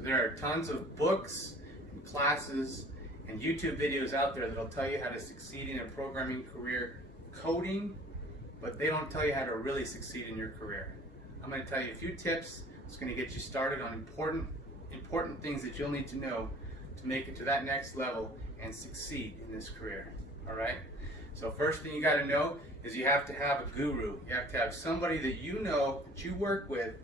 So there are tons of books and classes and YouTube videos out there that'll tell you how to succeed in a programming career coding, but they don't tell you how to really succeed in your career. I'm going to tell you a few tips that's going to get you started on important things that you'll need to know to make it to that next level and succeed in this career. All right? So first thing you got to know is you have to have a guru. You have to have somebody that you know, that you work with,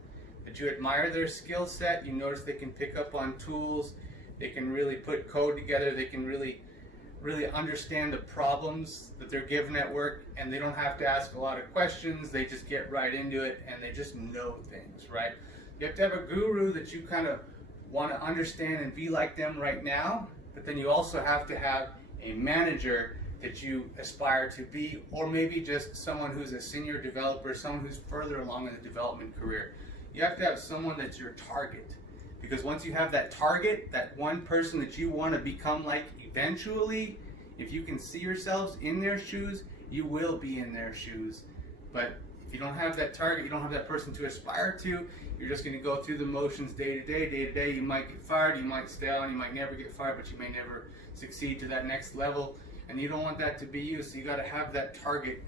that you admire their skill set. You notice they can pick up on tools, they can really put code together, they can really understand the problems that they're given at work, and they don't have to ask a lot of questions. They just get right into it and they just know things, right? You have to have a guru that you kind of want to understand and be like them right now, but then you also have to have a manager that you aspire to be, or maybe just someone who's a senior developer, someone who's further along in the development career. You have to have someone that's your target, because once you have that target, that one person that you want to become like eventually, if you can see yourselves in their shoes, you will be in their shoes. But if you don't have that target, you don't have that person to aspire to, you're just going to go through the motions day to day. You might get fired, you might stay on, you might never get fired, but you may never succeed to that next level. And you don't want that to be you, so you got to have that target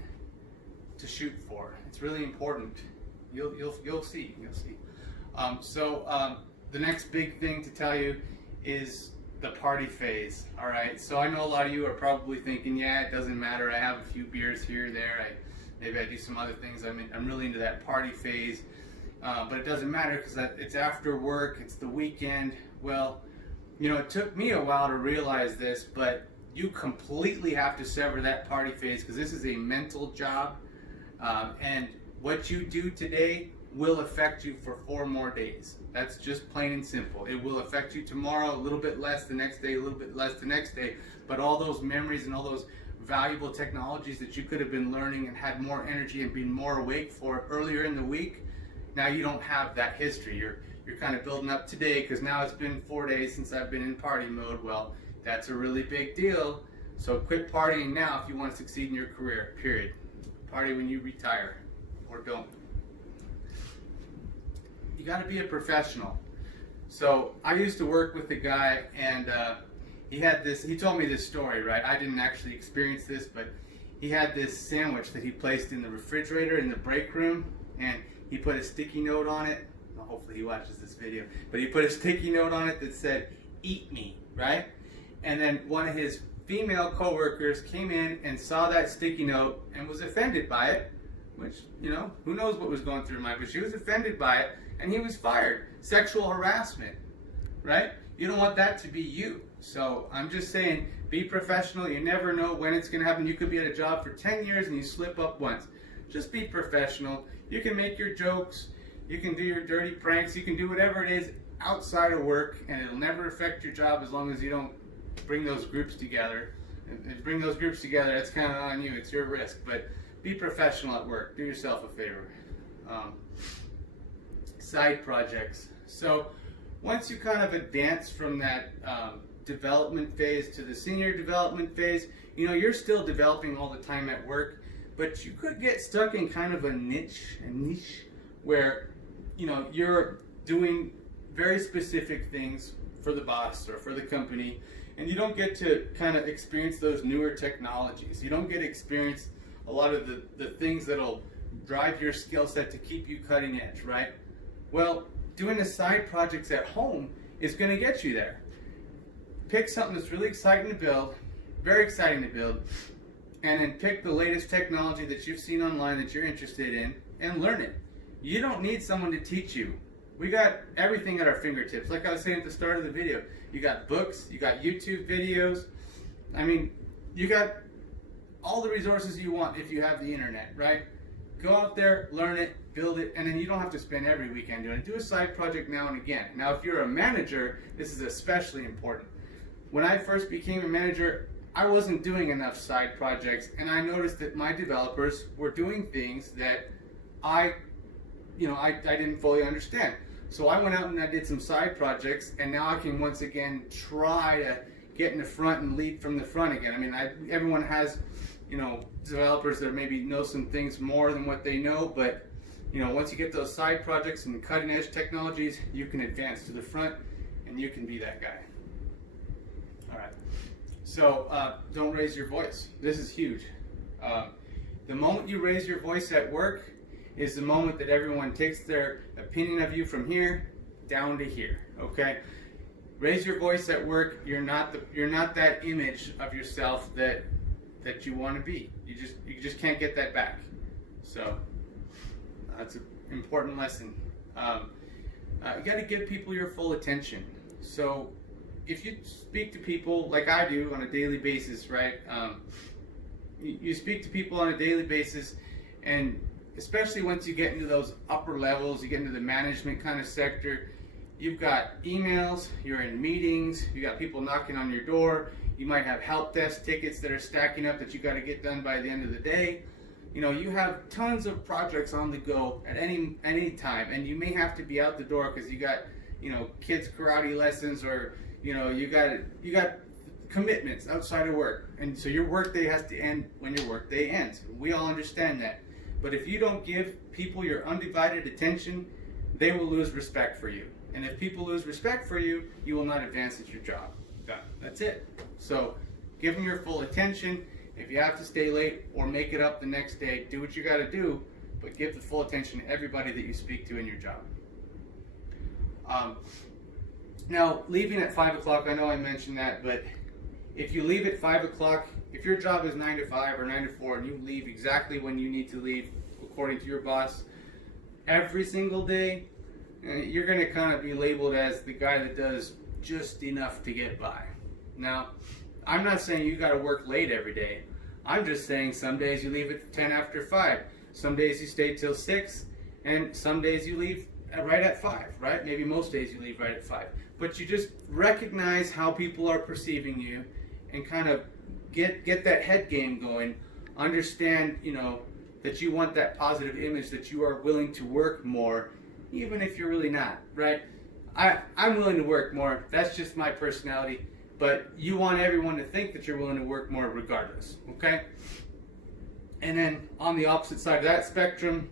to shoot for. It's really important. You'll see. The next big thing to tell you is the party phase. All right. So I know a lot of you are probably thinking, yeah, it doesn't matter. I have a few beers here or there. Maybe I do some other things. I'm really into that party phase, but it doesn't matter because it's after work. It's the weekend. Well, it took me a while to realize this, but you completely have to sever that party phase, because this is a mental job, and what you do today will affect you for 4 more days. That's just plain and simple. It will affect you tomorrow, a little bit less the next day, a little bit less the next day, but all those memories and all those valuable technologies that you could have been learning and had more energy and been more awake for earlier in the week, now you don't have that history. You're kind of building up today, because now it's been 4 days since I've been in party mode. Well, that's a really big deal. So quit partying now if you want to succeed in your career, period. Party when you retire, or don't. You got to be a professional. So I used to work with a guy, and he told me this story, right? I didn't actually experience this, but he had this sandwich that he placed in the refrigerator in the break room, and he put a sticky note on it. Well, hopefully he watches this video, but he put a sticky note on it that said, "Eat me," right? And then one of his female coworkers came in and saw that sticky note and was offended by it, which, who knows what was going through her mind, but she was offended by it, and he was fired. Sexual harassment, right? You don't want that to be you. So I'm just saying, be professional. You never know when it's going to happen. You could be at a job for 10 years and you slip up once. Just be professional. You can make your jokes. You can do your dirty pranks. You can do whatever it is outside of work, and it'll never affect your job as long as you don't bring those groups together. And bring those groups together, that's kind of on you. It's your risk. But be professional at work. Do yourself a favor. Side projects. So once you kind of advance from that development phase to the senior development phase, you're still developing all the time at work, but you could get stuck in kind of a niche where you're doing very specific things for the boss or for the company, and you don't get to kind of experience those newer technologies. You don't get to experience a lot of the things that'll drive your skill set to keep you cutting edge, right? Well, doing the side projects at home is going to get you there. Pick something that's really exciting to build, very exciting to build, and then pick the latest technology that you've seen online that you're interested in and learn it. You don't need someone to teach you. We got everything at our fingertips. Like I was saying at the start of the video, you got books, you got YouTube videos. You got all the resources you want if you have the internet, right? Go out there, learn it, build it, and then you don't have to spend every weekend doing it. Do a side project now and again. Now, if you're a manager, this is especially important. When I first became a manager, I wasn't doing enough side projects, and I noticed that my developers were doing things that I didn't fully understand. So I went out and I did some side projects, and now I can once again try to get in the front and lead from the front again. Everyone has, developers that maybe know some things more than what they know, but once you get those side projects and cutting edge technologies, you can advance to the front and you can be that guy. All right. So don't raise your voice. This is huge. The moment you raise your voice at work is the moment that everyone takes their opinion of you from here down to here. Okay. Raise your voice at work. You're not that image of yourself that you want to be. You just can't get that back. So that's an important lesson. You got to give people your full attention. So if you speak to people like I do on a daily basis, right? You speak to people on a daily basis, and especially once you get into those upper levels, you get into the management kind of sector, you've got emails, you're in meetings, you got people knocking on your door, you might have help desk tickets that are stacking up that you got to get done by the end of the day. You know, you have tons of projects on the go at any time, and you may have to be out the door because you got, you know, kids karate lessons, or you know, you got commitments outside of work, and so your work day has to end when your work day ends. We all understand that. But if you don't give people your undivided attention, they will lose respect for you. And if people lose respect for you, you will not advance at your job. Done. That's it. So give them your full attention. If you have to stay late or make it up the next day, do what you got to do, but give the full attention to everybody that you speak to in your job. Now, leaving at 5 o'clock, I know I mentioned that, but if you leave at 5 o'clock, if your job is 9 to 5 or 9 to 4, and you leave exactly when you need to leave according to your boss every single day, you're going to kind of be labeled as the guy that does just enough to get by. Now, I'm not saying you got to work late every day. I'm just saying some days you leave at 10 after 5. Some days you stay till 6, and some days you leave right at 5, right? Maybe most days you leave right at 5. But you just recognize how people are perceiving you and kind of get that head game going. Understand, you know, that you want that positive image, that you are willing to work more, even if you're really not, right? I'm willing to work more. That's just my personality. But you want everyone to think that you're willing to work more regardless, okay? And then on the opposite side of that spectrum,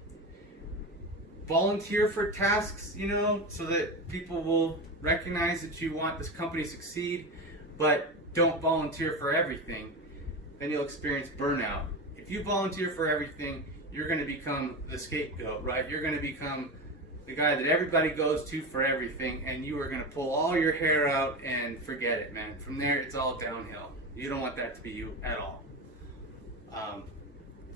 volunteer for tasks, you know, so that people will recognize that you want this company to succeed, but don't volunteer for everything. Then you'll experience burnout. If you volunteer for everything, you're going to become the scapegoat, right? You're going to become the guy that everybody goes to for everything, and you are going to pull all your hair out and forget it, man. From there, it's all downhill. You don't want that to be you at all.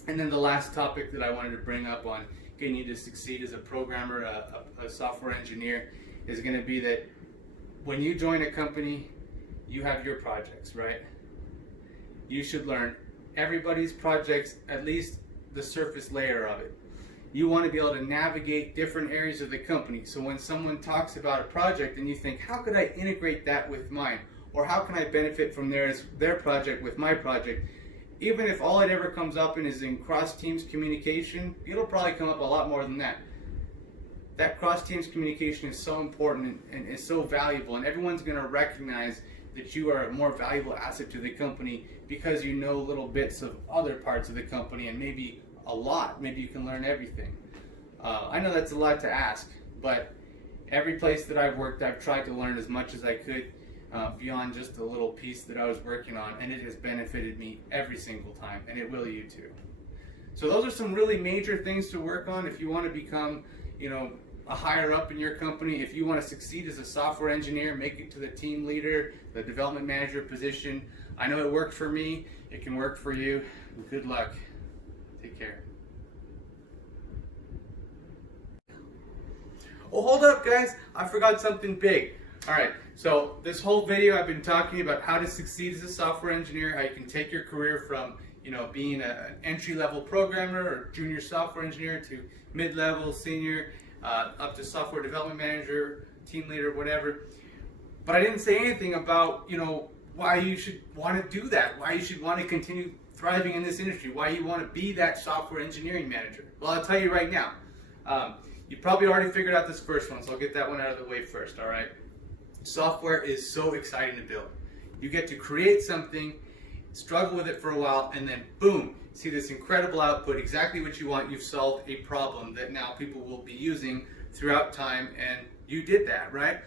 And then the last topic that I wanted to bring up on getting you to succeed as a programmer, a software engineer, is going to be that when you join a company, you have your projects, right? You should learn everybody's projects, at least the surface layer of it. You want to be able to navigate different areas of the company. So when someone talks about a project and you think, how could I integrate that with mine? Or how can I benefit from their project with my project? Even if all it ever comes up in is in cross-teams communication, it'll probably come up a lot more than that. That cross-teams communication is so important and is so valuable, and everyone's going to recognize that you are a more valuable asset to the company because you know little bits of other parts of the company, and maybe a lot. Maybe you can learn everything. I know that's a lot to ask, but every place that I've worked, I've tried to learn as much as I could beyond just a little piece that I was working on, and it has benefited me every single time, and it will you too. So those are some really major things to work on if you want to become, you know, a higher up in your company. If you want to succeed as a software engineer, make it to the team leader, the development manager position. I know it worked for me. It can work for you. Good luck. Take care. Oh, hold up, guys. I forgot something big. All right, so this whole video I've been talking about how to succeed as a software engineer, how you can take your career from, you know, being an entry-level programmer or junior software engineer to mid-level, senior, up to software development manager, team leader, whatever. But I didn't say anything about, you know, why you should want to do that, why you should want to continue thriving in this industry, why you want to be that software engineering manager. Well, I'll tell you right now. You probably already figured out this first one, so I'll get that one out of the way first, all right? Software is so exciting to build. You get to create something, struggle with it for a while, and then boom, see this incredible output, exactly what you want. You've solved a problem that now people will be using throughout time, and you did that, right?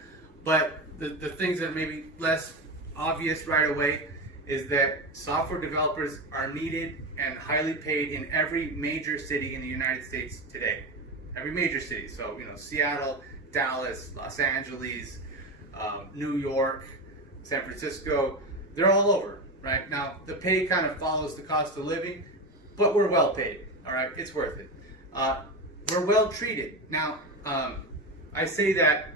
But the things that may be less obvious right away is that software developers are needed and highly paid in every major city in the United States today. Every major city. So, Seattle, Dallas, Los Angeles, New York, San Francisco, they're all over, right? Now, the pay kind of follows the cost of living, but we're well paid, all right? It's worth it. We're well treated. Now, I say that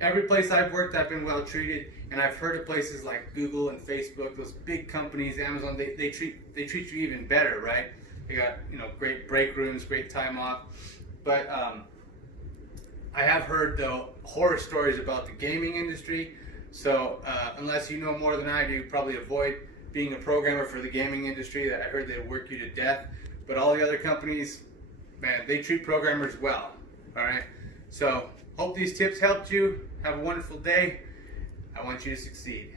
every place I've worked, I've been well treated, and I've heard of places like Google and Facebook, those big companies, Amazon, they treat you even better, right? They got great break rooms, great time off. But I have heard though horror stories about the gaming industry. So unless you know more than I do, probably avoid being a programmer for the gaming industry. That I heard they work you to death. But all the other companies, man, they treat programmers well. All right. So hope these tips helped you. Have a wonderful day. I want you to succeed.